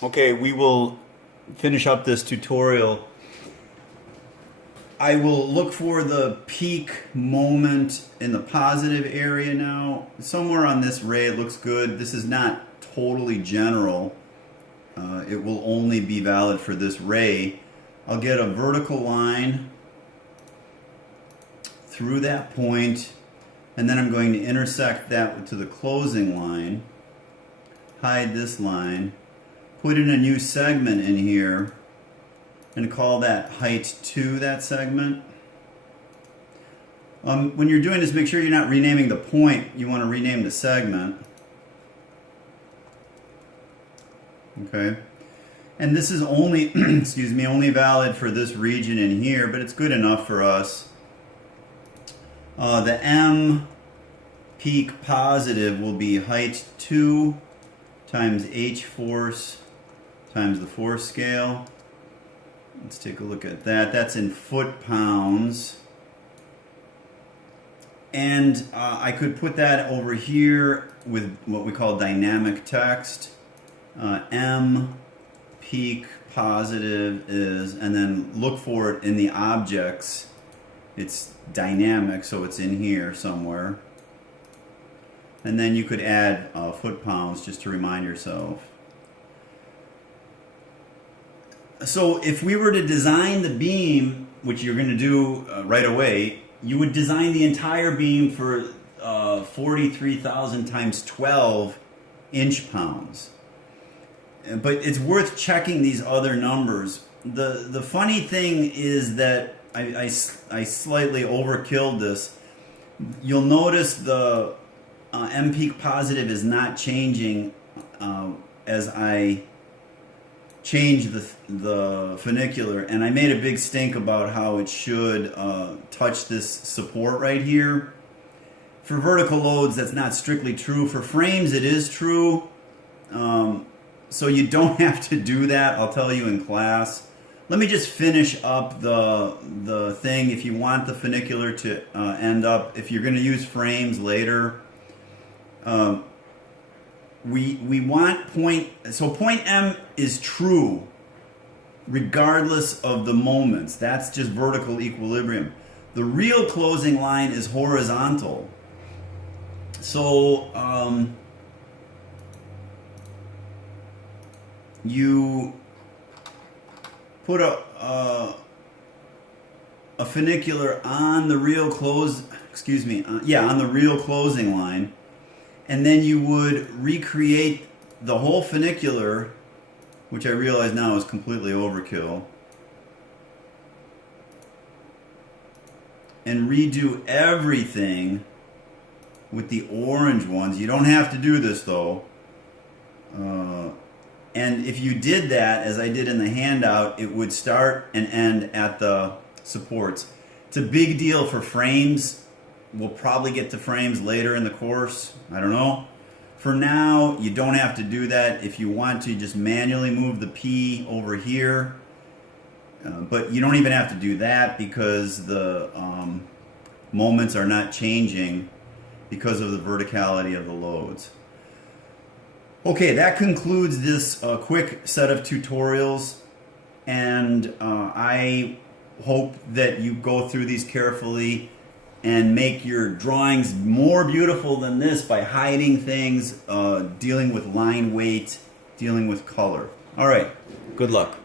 Okay, we will finish up this tutorial. I will look for the peak moment in the positive area now. Somewhere on this ray it looks good. This is not totally general. It will only be valid for this ray. I'll get a vertical line through that point, and then I'm going to intersect that to the closing line, hide this line, put in a new segment in here, and call that height 2, that segment. When you're doing this, make sure you're not renaming the point. You want to rename the segment. Okay. And this is only, excuse me, only valid for this region in here, but it's good enough for us. The M peak positive will be height 2 times H force times the force scale. Let's take a look at that. That's in foot-pounds. And I could put that over here with what we call dynamic text. M peak positive is, and then look for it in the objects. It's dynamic, so it's in here somewhere. And then you could add foot-pounds just to remind yourself. So if we were to design the beam, which you're going to do right away, you would design the entire beam for 43,000 times 12 inch-pounds. But it's worth checking these other numbers. The funny thing is that I slightly overkilled this. You'll notice the M peak positive is not changing as I change the funicular, and I made a big stink about how it should touch this support right here. For vertical loads, that's not strictly true. For frames, it is true. So you don't have to do that. I'll tell you in class. Let me just finish up the thing. If you want the funicular to end up, if you're going to use frames later, we want point M is true regardless of the moments. That's just vertical equilibrium. The real closing line is horizontal. So you put a funicular on the real on the real closing line, and then you would recreate the whole funicular, which I realize now is completely overkill, and redo everything with the orange ones. You don't have to do this though. And if you did that, as I did in the handout, it would start and end at the supports. It's a big deal for frames. We'll probably get to frames later in the course. I don't know. For now, you don't have to do that. If you want to, just manually move the P over here. But you don't even have to do that because the moments are not changing because of the verticality of the loads. Okay, that concludes this quick set of tutorials, and I hope that you go through these carefully and make your drawings more beautiful than this by hiding things, dealing with line weight, dealing with color. All right, good luck.